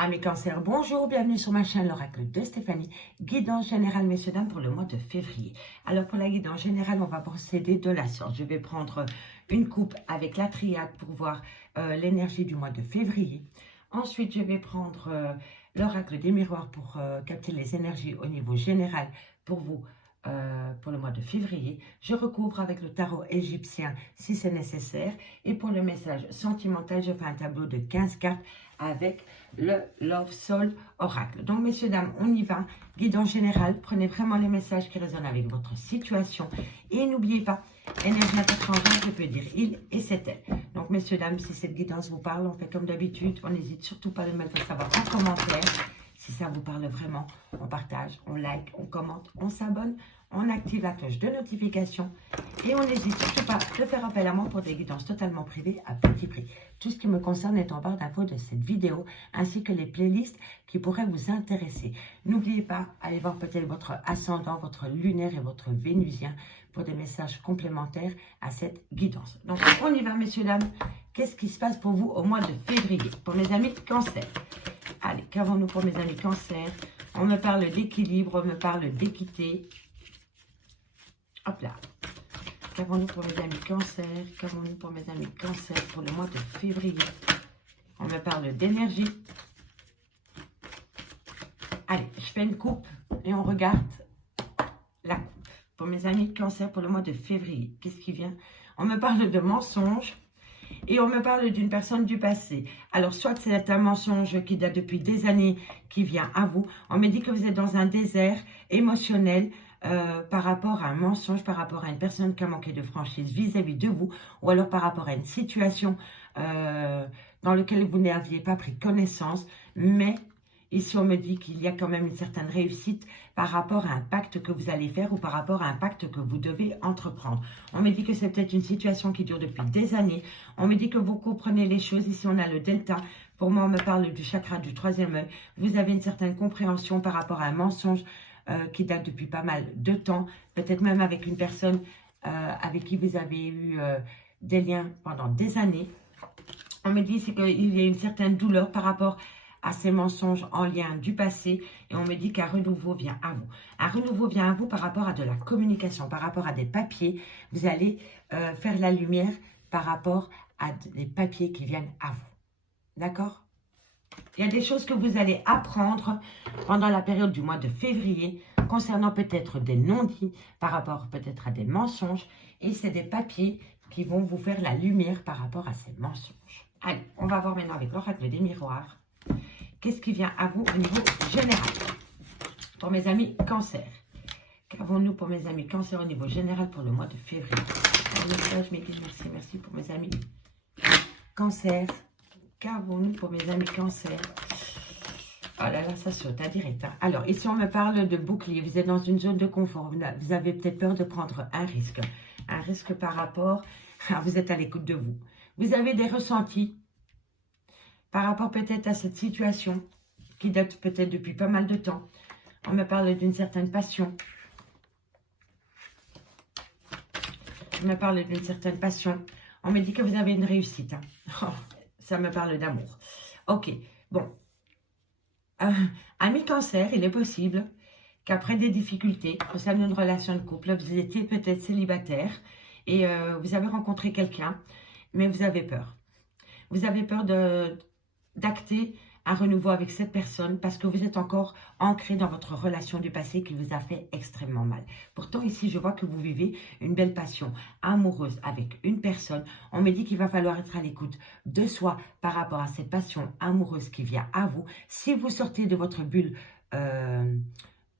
Amis Cancer, bonjour, bienvenue sur ma chaîne l'Oracle de Stéphanie, guidance générale, messieurs, dames, pour le mois de février. Alors pour la guidance générale, on va procéder de la sorte. Je vais prendre une coupe avec la triade pour voir l'énergie du mois de février. Ensuite, je vais prendre l'Oracle des miroirs pour capter les énergies au niveau général pour vous. Pour le mois de février, je recouvre avec le tarot égyptien si c'est nécessaire. Et pour le message sentimental, je fais un tableau de 15 cartes avec le Love Soul Oracle. Donc, messieurs, dames, on y va. Guidance générale, prenez vraiment les messages qui résonnent avec votre situation. Et n'oubliez pas, énergie interchangeable, je peux dire il et c'est elle. Donc, messieurs, dames, si cette guidance vous parle, on fait comme d'habitude. On n'hésite surtout pas à le mettre savoir en commentaire. Si ça vous parle vraiment, on partage, on like, on commente, on s'abonne, on active la cloche de notification et on n'hésite surtout pas de faire appel à moi pour des guidances totalement privées à petit prix. Tout ce qui me concerne est en barre d'infos de cette vidéo ainsi que les playlists qui pourraient vous intéresser. N'oubliez pas, allez voir peut-être votre ascendant, votre lunaire et votre vénusien pour des messages complémentaires à cette guidance. Donc on y va, messieurs, dames. Qu'est-ce qui se passe pour vous au mois de février? Pour mes amis Cancer. Allez, qu'avons-nous pour mes amis Cancer? On me parle d'équilibre, on me parle d'équité. Hop là. Qu'avons-nous pour mes amis Cancer? Qu'avons-nous pour mes amis Cancer pour le mois de février? On me parle d'énergie. Allez, je fais une coupe et on regarde la coupe. Pour mes amis Cancer pour le mois de février, qu'est-ce qui vient? On me parle de mensonges. Et on me parle d'une personne du passé. Alors, soit c'est un mensonge qui date depuis des années, qui vient à vous. On me dit que vous êtes dans un désert émotionnel par rapport à un mensonge, par rapport à une personne qui a manqué de franchise vis-à-vis de vous. Ou alors par rapport à une situation dans laquelle vous n'aviez pas pris connaissance. Mais ici, on me dit qu'il y a quand même une certaine réussite par rapport à un pacte que vous allez faire ou par rapport à un pacte que vous devez entreprendre. On me dit que c'est peut-être une situation qui dure depuis des années. On me dit que vous comprenez les choses. Ici, on a le delta. Pour moi, on me parle du chakra du troisième œil. Vous avez une certaine compréhension par rapport à un mensonge qui date depuis pas mal de temps. Peut-être même avec une personne avec qui vous avez eu des liens pendant des années. On me dit qu'il y a une certaine douleur par rapport à ces mensonges en lien du passé et on me dit qu'un renouveau vient à vous. Un renouveau vient à vous par rapport à de la communication, par rapport à des papiers. Vous allez faire la lumière par rapport à des papiers qui viennent à vous. D'accord? Il y a des choses que vous allez apprendre pendant la période du mois de février concernant peut-être des non-dits par rapport peut-être à des mensonges et c'est des papiers qui vont vous faire la lumière par rapport à ces mensonges. Allez, on va voir maintenant avec l'oracle des miroirs. Qu'est-ce qui vient à vous au niveau général? Pour mes amis Cancer. Qu'avons-nous pour mes amis Cancer au niveau général pour le mois de février? Un message, merci pour mes amis Cancer. Qu'avons-nous pour mes amis Cancer? Oh là là, ça saute à direct. Hein. Alors, ici, on me parle de bouclier. Vous êtes dans une zone de confort. Vous avez peut-être peur de prendre un risque. Un risque par rapport à vous êtes à l'écoute de vous. Vous avez des ressentis par rapport peut-être à cette situation qui date peut-être depuis pas mal de temps. On me parle d'une certaine passion. On me parle d'une certaine passion. On me dit que vous avez une réussite. Hein. Oh, ça me parle d'amour. Ok, bon. Ami Cancer, il est possible qu'après des difficultés concernant une relation de couple, vous étiez peut-être célibataire et vous avez rencontré quelqu'un, mais vous avez peur. Vous avez peur d'acter un renouveau avec cette personne parce que vous êtes encore ancré dans votre relation du passé qui vous a fait extrêmement mal. Pourtant, ici, je vois que vous vivez une belle passion amoureuse avec une personne. On me dit qu'il va falloir être à l'écoute de soi par rapport à cette passion amoureuse qui vient à vous. Si vous sortez de votre bulle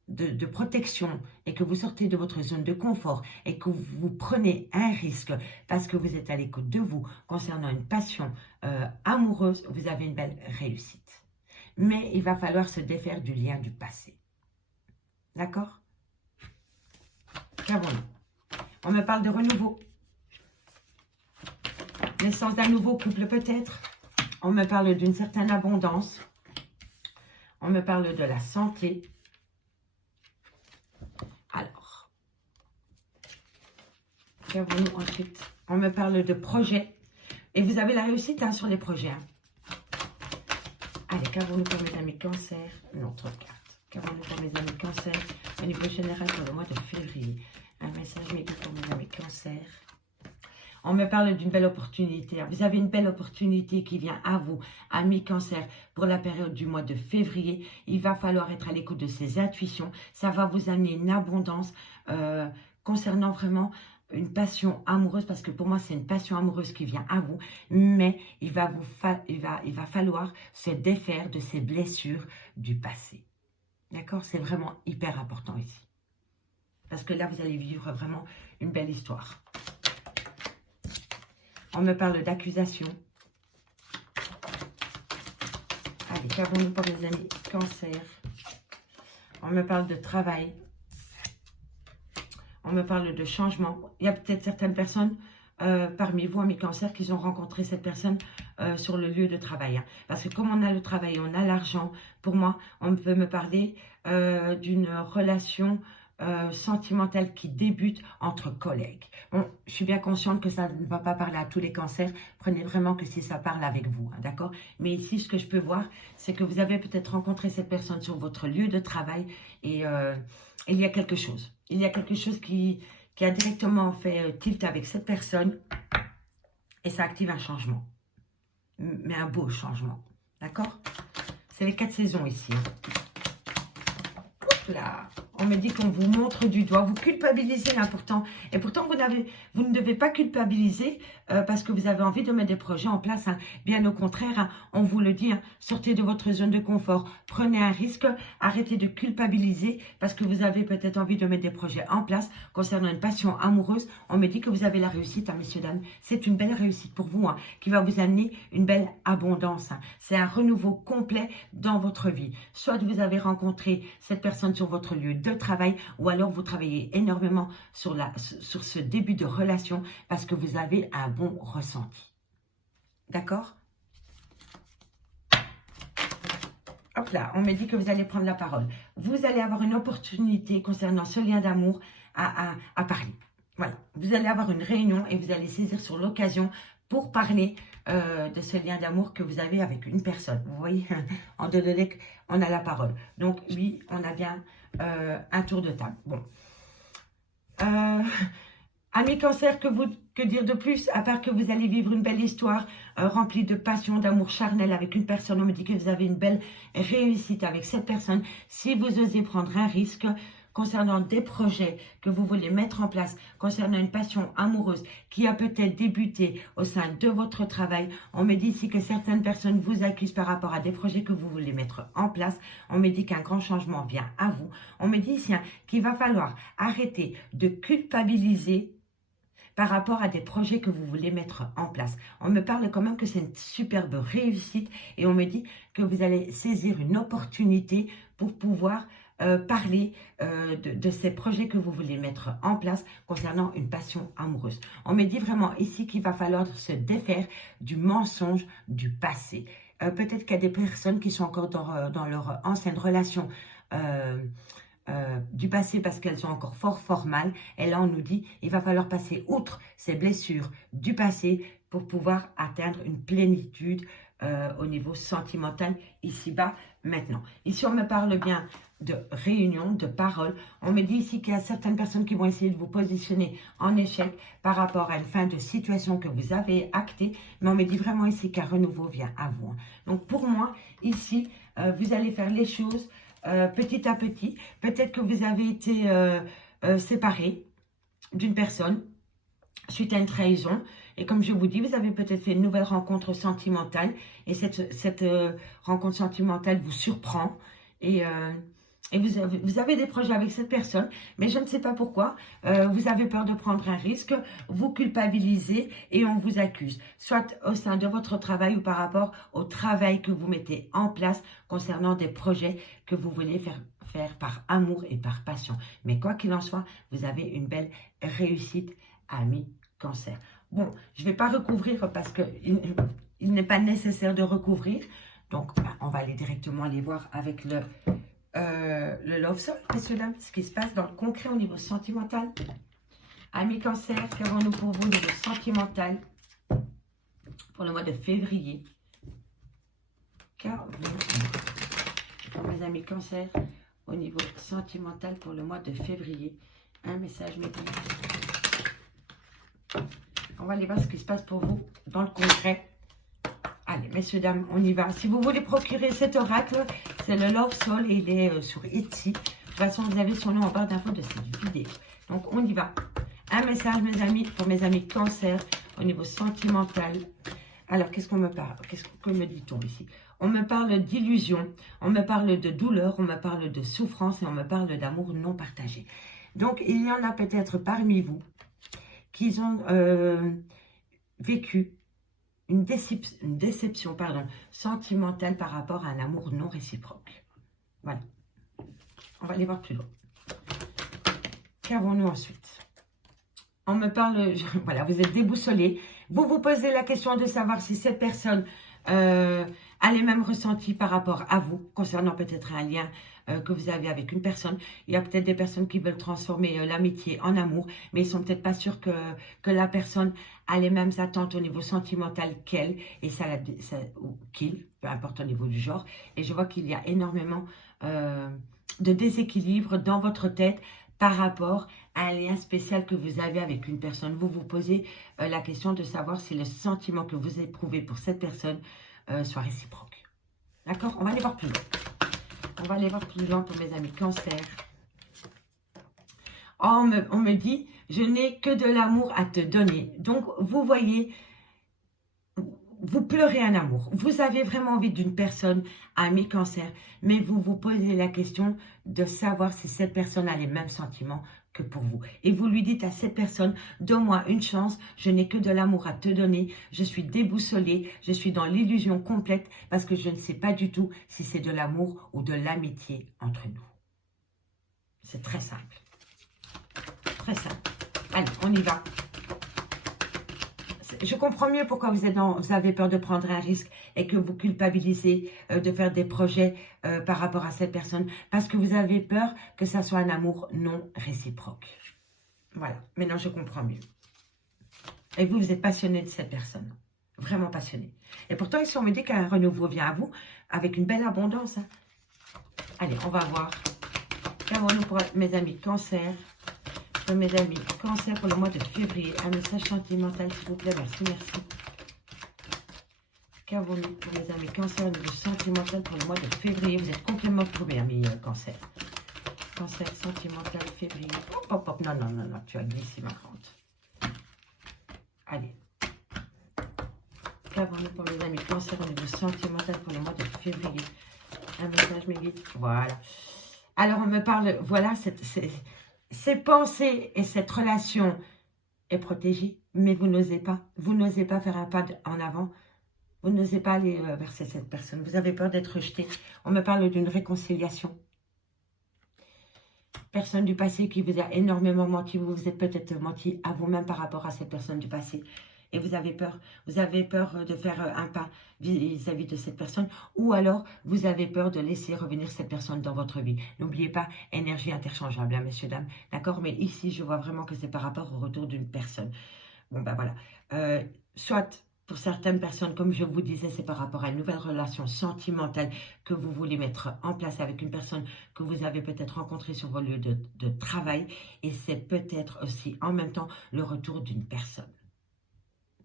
de protection et que vous sortez de votre zone de confort et que vous prenez un risque parce que vous êtes à l'écoute de vous concernant une passion amoureuse, vous avez une belle réussite. Mais il va falloir se défaire du lien du passé. D'accord? Qu'avons-nous? On me parle de renouveau. Naissance d'un nouveau couple peut-être. On me parle d'une certaine abondance. On me parle de la santé. Alors, qu'avons-nous ensuite? On me parle de projets. Et vous avez la réussite hein, sur les projets. Hein. Allez, qu'avons-nous pour mes amis cancer? Non, trop de cartes. Qu'avons-nous pour mes amis cancer au niveau général pour le mois de février? Un message médical pour mes amis cancer. On me parle d'une belle opportunité. Vous avez une belle opportunité qui vient à vous, amis cancer, pour la période du mois de février. Il va falloir être à l'écoute de ses intuitions. Ça va vous amener une abondance concernant vraiment une passion amoureuse, parce que pour moi, c'est une passion amoureuse qui vient à vous. Mais il va falloir se défaire de ces blessures du passé. D'accord? C'est vraiment hyper important ici. Parce que là, vous allez vivre vraiment une belle histoire. On me parle d'accusation. Allez, qu'avons-nous pour les amis cancer? On me parle de travail. On me parle de changement. Il y a peut-être certaines personnes parmi vous, amis cancer, qui ont rencontré cette personne sur le lieu de travail. Hein. Parce que comme on a le travail, on a l'argent, pour moi, on peut me parler d'une relation sentimentale qui débute entre collègues. Bon, je suis bien consciente que ça ne va pas parler à tous les cancers. Prenez vraiment que si ça parle avec vous, hein, d'accord? Mais ici, ce que je peux voir, c'est que vous avez peut-être rencontré cette personne sur votre lieu de travail et il y a quelque chose. Il y a quelque chose qui a directement fait tilt avec cette personne et ça active un changement. Mais un beau changement, d'accord? C'est les 4 saisons ici. Là, on me dit qu'on vous montre du doigt, vous culpabilisez là pourtant. Et pourtant, vous ne devez pas culpabiliser parce que vous avez envie de mettre des projets en place. Hein. Bien au contraire, hein, on vous le dit, hein, sortez de votre zone de confort, prenez un risque, arrêtez de culpabiliser parce que vous avez peut-être envie de mettre des projets en place concernant une passion amoureuse. On me dit que vous avez la réussite, hein, messieurs, dames. C'est une belle réussite pour vous hein, qui va vous amener une belle abondance. Hein. C'est un renouveau complet dans votre vie. Soit vous avez rencontré cette personne sur votre lieu de travail ou alors vous travaillez énormément sur ce début de relation parce que vous avez un bon ressenti. D'accord? Hop là, on me dit que vous allez prendre la parole. Vous allez avoir une opportunité concernant ce lien d'amour à parler. Voilà, vous allez avoir une réunion et vous allez saisir sur l'occasion pour parler de ce lien d'amour que vous avez avec une personne. Vous voyez, en deux de deck, on a la parole. Donc oui, on a bien un tour de table. Bon. Amis cancer, que dire de plus, à part que vous allez vivre une belle histoire remplie de passion, d'amour charnel avec une personne. On me dit que vous avez une belle réussite avec cette personne. Si vous osez prendre un risque concernant des projets que vous voulez mettre en place, concernant une passion amoureuse qui a peut-être débuté au sein de votre travail. On me dit ici que certaines personnes vous accusent par rapport à des projets que vous voulez mettre en place. On me dit qu'un grand changement vient à vous. On me dit ici hein, qu'il va falloir arrêter de culpabiliser par rapport à des projets que vous voulez mettre en place. On me parle quand même que c'est une superbe réussite et on me dit que vous allez saisir une opportunité pour pouvoir parler de ces projets que vous voulez mettre en place concernant une passion amoureuse. On me dit vraiment ici qu'il va falloir se défaire du mensonge du passé. Peut-être qu'il y a des personnes qui sont encore dans leur ancienne relation du passé parce qu'elles sont encore fort mal. Et là, on nous dit il va falloir passer outre ces blessures du passé pour pouvoir atteindre une plénitude au niveau sentimental ici-bas maintenant. Ici, on me parle bien de réunion, de parole. On me dit ici qu'il y a certaines personnes qui vont essayer de vous positionner en échec par rapport à une fin de situation que vous avez actée. Mais on me dit vraiment ici qu'un renouveau vient à vous. Donc, pour moi, ici, vous allez faire les choses petit à petit. Peut-être que vous avez été séparés d'une personne suite à une trahison. Et comme je vous dis, vous avez peut-être fait une nouvelle rencontre sentimentale. Et cette rencontre sentimentale vous surprend. Et vous avez des projets avec cette personne, mais je ne sais pas pourquoi. Vous avez peur de prendre un risque, vous culpabilisez et on vous accuse. Soit au sein de votre travail ou par rapport au travail que vous mettez en place concernant des projets que vous voulez faire par amour et par passion. Mais quoi qu'il en soit, vous avez une belle réussite, amis cancer. Bon, je ne vais pas recouvrir parce qu'il n'est pas nécessaire de recouvrir. Donc, on va aller directement aller voir avec le Love Soul, messieurs, dames, ce qui se passe dans le concret au niveau sentimental. Amis cancer, qu'avons-nous pour vous au niveau sentimental pour le mois de février? Pour mes amis cancer, au niveau sentimental pour le mois de février, un message me dit. On va aller voir ce qui se passe pour vous dans le concret. Allez, messieurs, dames, on y va. Si vous voulez procurer cet oracle, c'est le Love Soul et il est sur Etsy. De toute façon, vous avez son nom en barre d'infos de cette vidéo. Donc, on y va. Un message, mes amis, pour mes amis cancer, au niveau sentimental. Alors, qu'est-ce qu'on me parle? Que me dit-on ici? On me parle d'illusion, on me parle de douleur, on me parle de souffrance et on me parle d'amour non partagé. Donc, il y en a peut-être parmi vous qui ont vécu une déception sentimentale par rapport à un amour non réciproque. Voilà. On va aller voir plus loin. Qu'avons-nous ensuite? On me parle, voilà, vous êtes déboussolé. Vous vous posez la question de savoir si cette personne a les mêmes ressentis par rapport à vous, concernant peut-être un lien que vous avez avec une personne. Il y a peut-être des personnes qui veulent transformer l'amitié en amour, mais ils ne sont peut-être pas sûrs que la personne a les mêmes attentes au niveau sentimental qu'elle, et ou qu'il, peu importe au niveau du genre. Et je vois qu'il y a énormément de déséquilibre dans votre tête par rapport à un lien spécial que vous avez avec une personne. Vous vous posez la question de savoir si le sentiment que vous éprouvez pour cette personne soit réciproque. D'accord? On va aller voir plus loin. On va aller voir plus loin pour mes amis cancer. Oh, on me dit, je n'ai que de l'amour à te donner. Donc, vous voyez, vous pleurez un amour. Vous avez vraiment envie d'une personne, ami cancer, mais vous vous posez la question de savoir si cette personne a les mêmes sentiments que pour vous. Et vous lui dites à cette personne, donne-moi une chance, je n'ai que de l'amour à te donner, je suis déboussolée, je suis dans l'illusion complète parce que je ne sais pas du tout si c'est de l'amour ou de l'amitié entre nous. C'est très simple. Très simple. Allez, on y va. Je comprends mieux pourquoi vous avez peur de prendre un risque et que vous culpabilisez de faire des projets par rapport à cette personne. Parce que vous avez peur que ça soit un amour non réciproque. Voilà, maintenant je comprends mieux. Et vous, vous êtes passionné de cette personne. Vraiment passionné. Et pourtant, ici, on me dit qu'un renouveau vient à vous avec une belle abondance. Hein. Allez, on va voir. Qu'avons-nous pour mes amis cancer? Mes amis cancer pour le mois de février, un message sentimental s'il vous plaît, merci. Qu'avons-nous pour mes amis cancer au niveau sentimental pour le mois de février? Vous êtes complètement trouvé, amis cancer. Cancer sentimental février. Hop, non, tu as glissé ma grande. Allez. Qu'avons-nous pour mes amis cancer au niveau sentimental pour le mois de février? Un message m'évite. Voilà. Alors on me parle, voilà, ces pensées et cette relation est protégée, mais vous n'osez pas. Vous n'osez pas faire un pas en avant. Vous n'osez pas aller vers cette personne. Vous avez peur d'être rejeté. On me parle d'une réconciliation. Personne du passé qui vous a énormément menti. Vous vous êtes peut-être menti à vous-même par rapport à cette personne du passé. Et vous avez peur. Vous avez peur de faire un pas vis-à-vis de cette personne. Ou alors, vous avez peur de laisser revenir cette personne dans votre vie. N'oubliez pas, énergie interchangeable, hein, messieurs, dames. D'accord? Mais ici, je vois vraiment que c'est par rapport au retour d'une personne. Bon, ben voilà. Soit, pour certaines personnes, comme je vous disais, c'est par rapport à une nouvelle relation sentimentale que vous voulez mettre en place avec une personne que vous avez peut-être rencontrée sur vos lieux de travail. Et c'est peut-être aussi, en même temps, le retour d'une personne.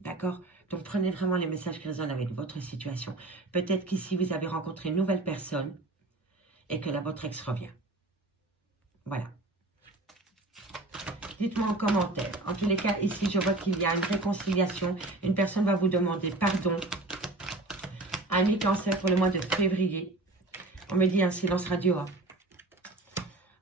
D'accord? Donc, prenez vraiment les messages qui résonnent avec votre situation. Peut-être qu'ici, vous avez rencontré une nouvelle personne et que là, votre ex revient. Voilà. Dites-moi en commentaire. En tous les cas, ici, je vois qu'il y a une réconciliation. Une personne va vous demander pardon. Ami cancer pour le mois de février. On me dit un silence radio. Hein.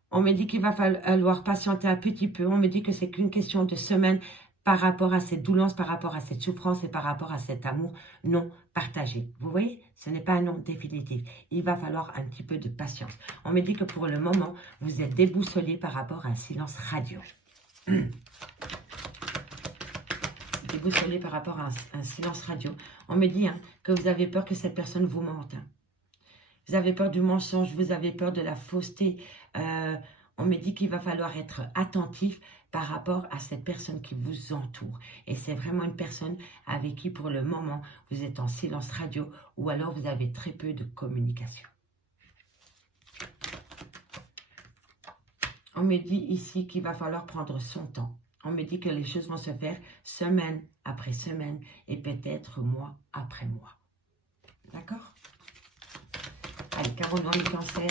On me dit qu'il va falloir patienter un petit peu. On me dit que c'est qu'une question de semaine par rapport à cette douleur, par rapport à cette souffrance et par rapport à cet amour non partagé. Vous voyez, ce n'est pas un non définitif. Il va falloir un petit peu de patience. On me dit que pour le moment, vous êtes déboussolé par rapport à un silence radio. Déboussolé par rapport à un silence radio. On me dit que vous avez peur que cette personne vous mente. Vous avez peur du mensonge, vous avez peur de la fausseté. on me dit qu'il va falloir être attentif par rapport à cette personne qui vous entoure. Et c'est vraiment une personne avec qui, pour le moment, vous êtes en silence radio ou alors vous avez très peu de communication. On me dit ici qu'il va falloir prendre son temps. On me dit que les choses vont se faire semaine après semaine et peut-être mois après mois. D'accord? Allez, carreau noir du cancer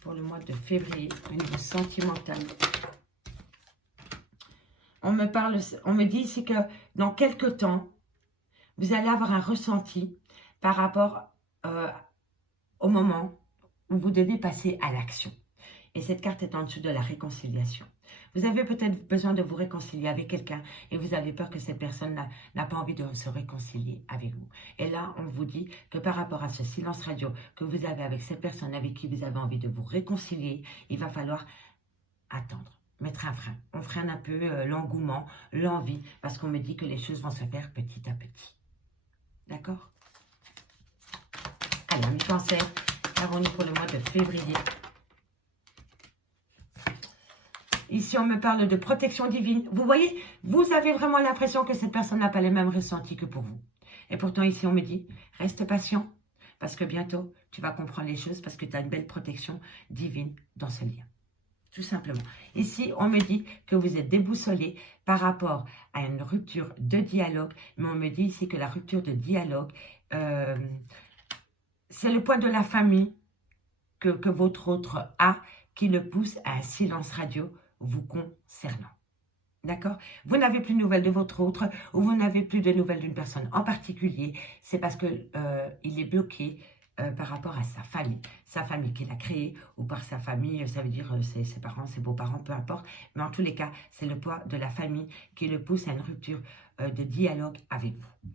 pour le mois de février au niveau sentimental. On me dit ici que dans quelques temps, vous allez avoir un ressenti par rapport au moment où vous devez passer à l'action. Et cette carte est en dessous de la réconciliation. Vous avez peut-être besoin de vous réconcilier avec quelqu'un et vous avez peur que cette personne n'a pas envie de se réconcilier avec vous. Et là, on vous dit que par rapport à ce silence radio que vous avez avec cette personne avec qui vous avez envie de vous réconcilier, il va falloir attendre, mettre un frein. On freine un peu l'engouement, l'envie, parce qu'on me dit que les choses vont se faire petit à petit. D'accord? Allez, amis cancer, avons-nous pour le mois de février. Ici, on me parle de protection divine. Vous voyez, vous avez vraiment l'impression que cette personne n'a pas les mêmes ressentis que pour vous. Et pourtant, ici, on me dit, reste patient, parce que bientôt, tu vas comprendre les choses, parce que tu as une belle protection divine dans ce lien. Tout simplement. Ici, on me dit que vous êtes déboussolé par rapport à une rupture de dialogue, mais on me dit ici que la rupture de dialogue, c'est le point de la famille que votre autre a qui le pousse à un silence radio vous concernant. D'accord? Vous n'avez plus de nouvelles de votre autre ou vous n'avez plus de nouvelles d'une personne en particulier. C'est parce qu'il est bloqué par rapport à sa famille qu'il a créée ou par sa famille, ça veut dire ses parents, ses beaux-parents, peu importe. Mais en tous les cas, c'est le poids de la famille qui le pousse à une rupture de dialogue avec vous.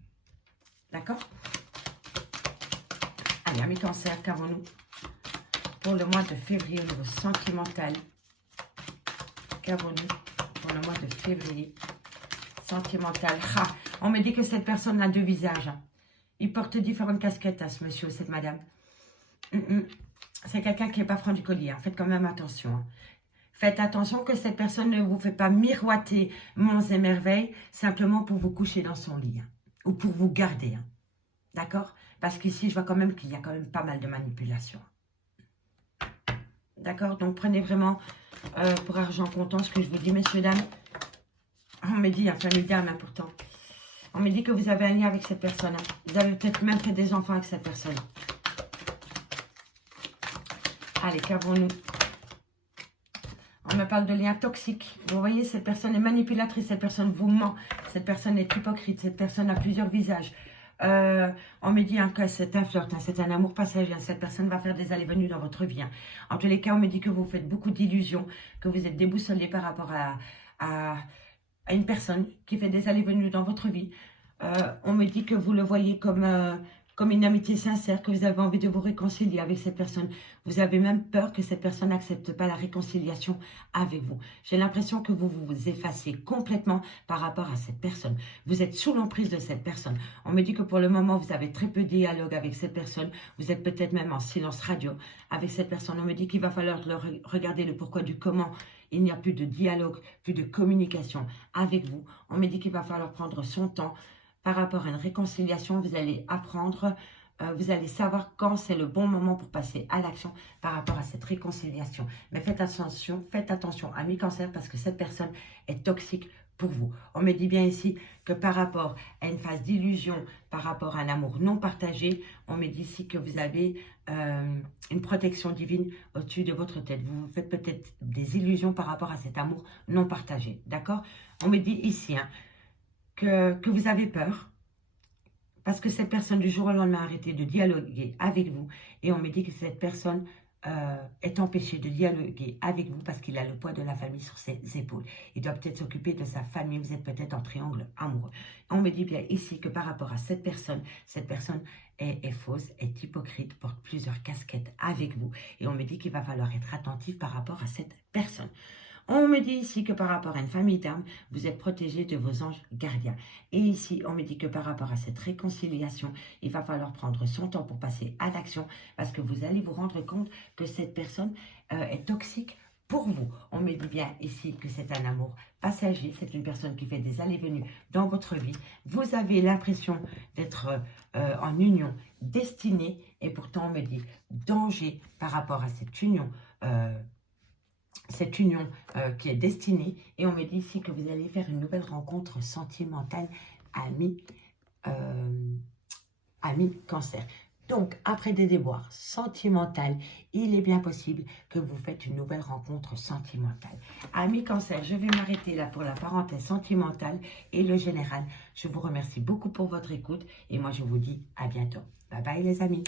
D'accord? Allez, amis cancer, qu'avons-nous pour le mois de février au niveau sentimental? Qu'avons-nous pour le mois de février sentimental? On me dit que cette personne a deux visages. Il porte différentes casquettes à ce monsieur ou cette madame. C'est quelqu'un qui n'est pas franc du collier. Faites quand même attention. Faites attention que cette personne ne vous fait pas miroiter monts et merveilles simplement pour vous coucher dans son lit. Ou pour vous garder. D'accord? Parce qu'ici, je vois quand même qu'il y a quand même pas mal de manipulation. D'accord? Donc, prenez vraiment pour argent comptant ce que je vous dis, messieurs, dames. On me dit, famille d'âme, important. On me dit que vous avez un lien avec cette personne. Vous avez peut-être même fait des enfants avec cette personne. Allez, qu'avons-nous? On me parle de liens toxiques. Vous voyez, cette personne est manipulatrice, cette personne vous ment, cette personne est hypocrite, cette personne a plusieurs visages. On me dit que c'est un flirt, c'est un amour passager, cette personne va faire des allées-venues dans votre vie. En tous les cas, on me dit que vous faites beaucoup d'illusions, que vous êtes déboussolé par rapport à une personne qui fait des allées-venues dans votre vie. On me dit que vous le voyez comme une amitié sincère, que vous avez envie de vous réconcilier avec cette personne. Vous avez même peur que cette personne n'accepte pas la réconciliation avec vous. J'ai l'impression que vous vous effacez complètement par rapport à cette personne. Vous êtes sous l'emprise de cette personne. On me dit que pour le moment, vous avez très peu de dialogue avec cette personne. Vous êtes peut-être même en silence radio avec cette personne. On me dit qu'il va falloir regarder le pourquoi du comment. Il n'y a plus de dialogue, plus de communication avec vous. On me dit qu'il va falloir prendre son temps. Par rapport à une réconciliation, vous allez apprendre, vous allez savoir quand c'est le bon moment pour passer à l'action par rapport à cette réconciliation. Mais faites attention, amis cancer, parce que cette personne est toxique pour vous. On me dit bien ici que par rapport à une phase d'illusion, par rapport à un amour non partagé, on me dit ici que vous avez une protection divine au-dessus de votre tête. Vous vous faites peut-être des illusions par rapport à cet amour non partagé, d'accord? On me dit ici, que vous avez peur, parce que cette personne du jour au lendemain a arrêté de dialoguer avec vous, et on me dit que cette personne est empêchée de dialoguer avec vous parce qu'il a le poids de la famille sur ses épaules. Il doit peut-être s'occuper de sa famille, vous êtes peut-être en triangle amoureux. On me dit bien ici que par rapport à cette personne est fausse, est hypocrite, porte plusieurs casquettes avec vous, et on me dit qu'il va falloir être attentif par rapport à cette personne. On me dit ici que par rapport à une famille d'âmes, vous êtes protégé de vos anges gardiens. Et ici, on me dit que par rapport à cette réconciliation, il va falloir prendre son temps pour passer à l'action parce que vous allez vous rendre compte que cette personne est toxique pour vous. On me dit bien ici que c'est un amour passager, c'est une personne qui fait des allées-venues dans votre vie. Vous avez l'impression d'être en union destinée et pourtant on me dit danger par rapport à cette union qui est destinée. Et on me dit ici que vous allez faire une nouvelle rencontre sentimentale ami Cancer. Donc, après des déboires sentimentaux, il est bien possible que vous faites une nouvelle rencontre sentimentale. Amis Cancer, je vais m'arrêter là pour la parenthèse sentimentale et le général. Je vous remercie beaucoup pour votre écoute et moi je vous dis à bientôt. Bye bye les amis.